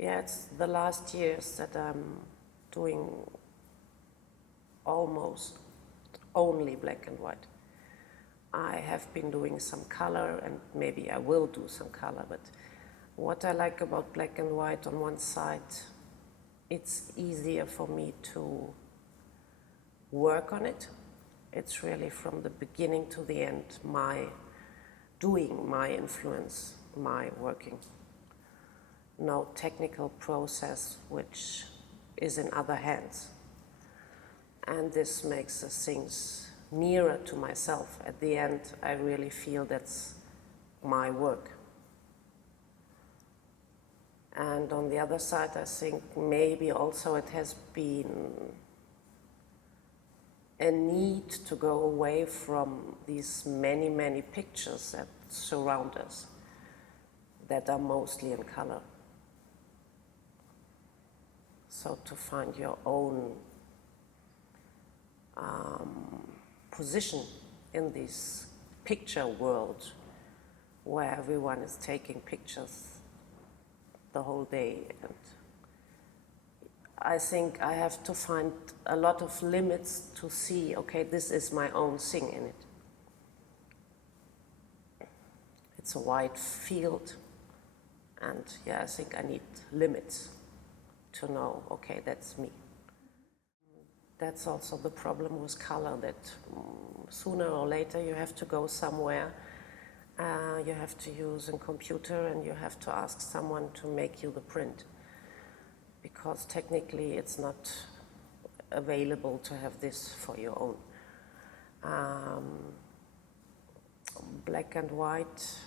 Yeah, it's the last years that I'm doing almost only black and white. I have been doing some color, and maybe I will do some color, but what I like about black and white, on one side, it's easier for me to work on it. It's really from the beginning to the end, my doing, my influence, my working. No technical process which is in other hands. And this makes the things nearer to myself. At the end, I really feel that's my work. And on the other side, I think maybe also it has been a need to go away from these many, many pictures that surround us, that are mostly in color. So to find your own position in this picture world where everyone is taking pictures the whole day. And I think I have to find a lot of limits to see, okay, this is my own thing in it. It's a wide field, and yeah, I think I need limits to know, okay, that's me. That's also the problem with color, that sooner or later you have to go somewhere, you have to use a computer, and you have to ask someone to make you the print, because technically it's not available to have this for your own. Black and white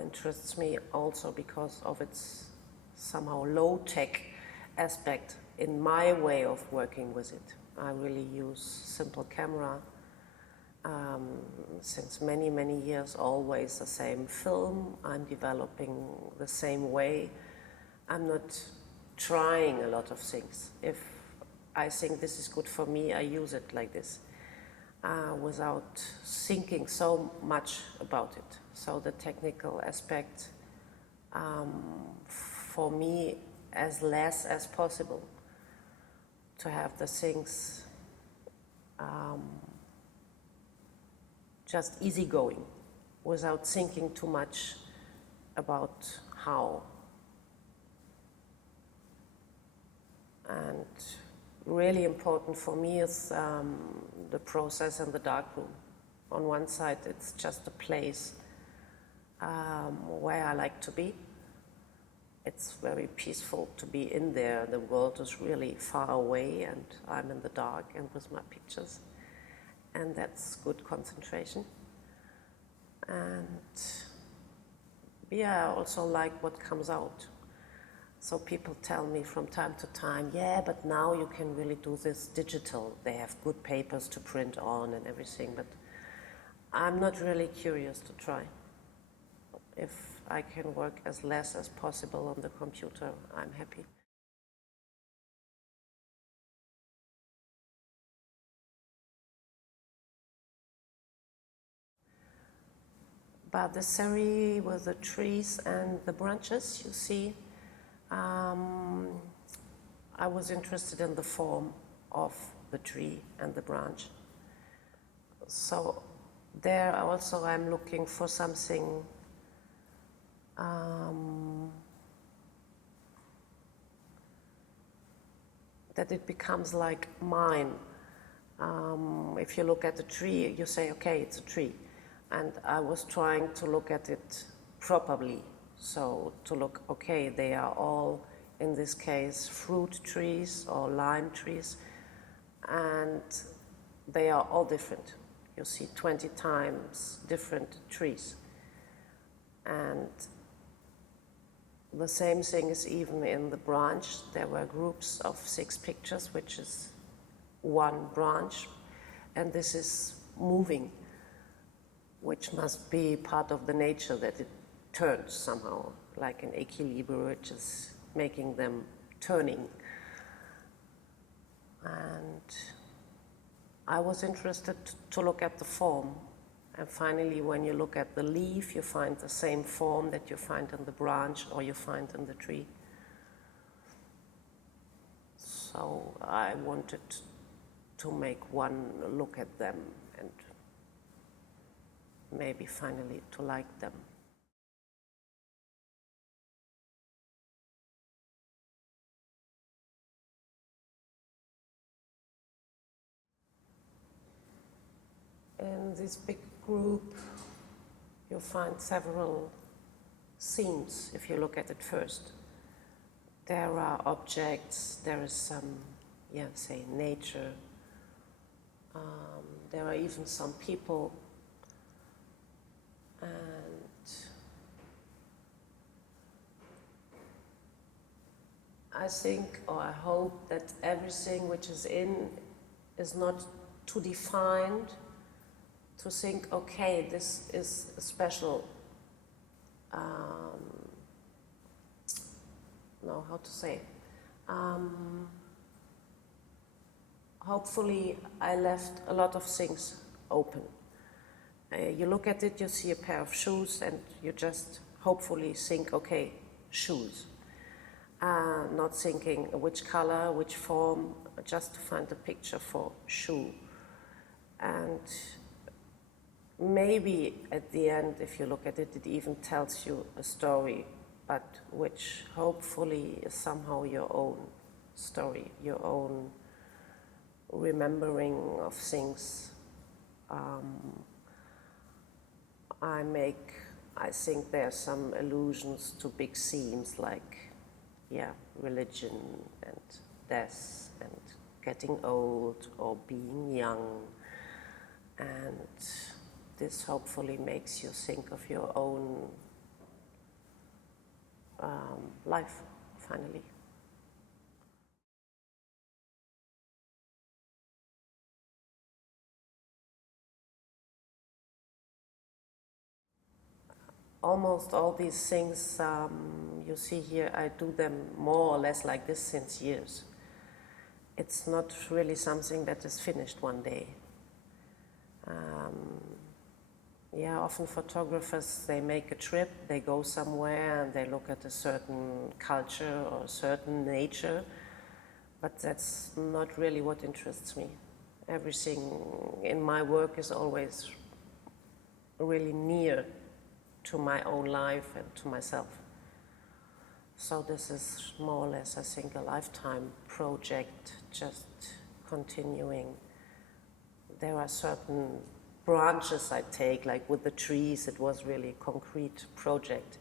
interests me also because of its somehow low-tech aspect in my way of working with it. I really use simple camera. Since many, many years, always the same film. I'm developing the same way. I'm not trying a lot of things. If I think this is good for me, I use it like this, without thinking so much about it. So the technical aspect, for me, as less as possible, to have the things just easygoing, without thinking too much about how. And really important for me is the process in the darkroom. On one side, it's just a place where I like to be. It's very peaceful to be in there. The world is really far away, and I'm in the dark and with my pictures. And that's good concentration. And yeah, I also like what comes out. So people tell me from time to time, yeah, but now you can really do this digital. They have good papers to print on and everything, but I'm not really curious to try. If I can work as less as possible on the computer, I'm happy. But the scenery with the trees and the branches, you see, I was interested in the form of the tree and the branch. So there also I'm looking for something that it becomes like mine. If you look at a tree, you say, okay, it's a tree. And I was trying to look at it properly. So to look, okay, they are all, in this case, fruit trees or lime trees, and they are all different. You see 20 times different trees. And the same thing is even in the branch. There were groups of 6 pictures, which is one branch, and this is moving, which must be part of the nature, that it turns somehow, like an equilibrium, which is making them turning. And I was interested to look at the form. And finally, when you look at the leaf, you find the same form that you find in the branch or you find in the tree. So I wanted to make one look at them and maybe finally to like them. In this big group, you'll find several scenes if you look at it first. There are objects, there is some, say nature. There are even some people, and I think, or I hope, that everything which is in is not too defined, to think, okay, this is a special, how to say, hopefully I left a lot of things open. You look at it, you see a pair of shoes, and you just hopefully think, okay, shoes. Not thinking which color, which form, just to find a picture for shoe. And maybe at the end, if you look at it, it even tells you a story, but which hopefully is somehow your own story, your own remembering of things. I think there are some allusions to big themes like, religion and death and getting old or being young, and this hopefully makes you think of your own life, finally. Almost all these things you see here, I do them more or less like this since years. It's not really something that is finished one day. Often photographers, they make a trip, they go somewhere and they look at a certain culture or a certain nature, but that's not really what interests me. Everything in my work is always really near to my own life and to myself. So this is more or less, I think, a lifetime project, just continuing. There are certain branches I take, like with the trees, it was really a concrete project.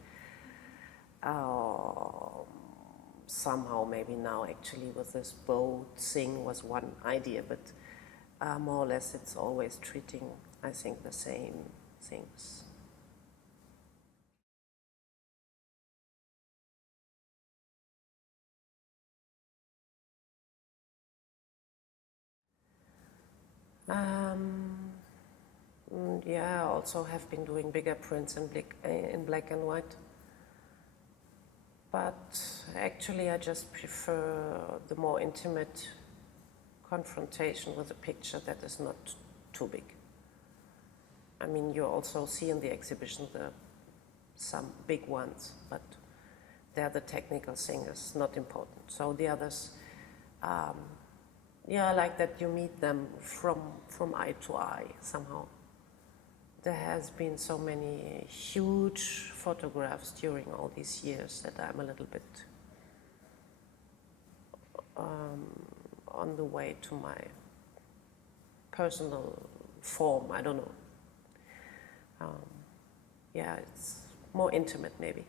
Somehow, maybe now actually with this boat thing was one idea, but more or less it's always treating, I think, the same things. I also have been doing bigger prints in black and white. But actually I just prefer the more intimate confrontation with a picture that is not too big. I mean, you also see in the exhibition some big ones, but they're the technical things, not important. So the others, I like that you meet them from eye to eye somehow. There has been so many huge photographs during all these years that I'm a little bit on the way to my personal form, I don't know. It's more intimate maybe.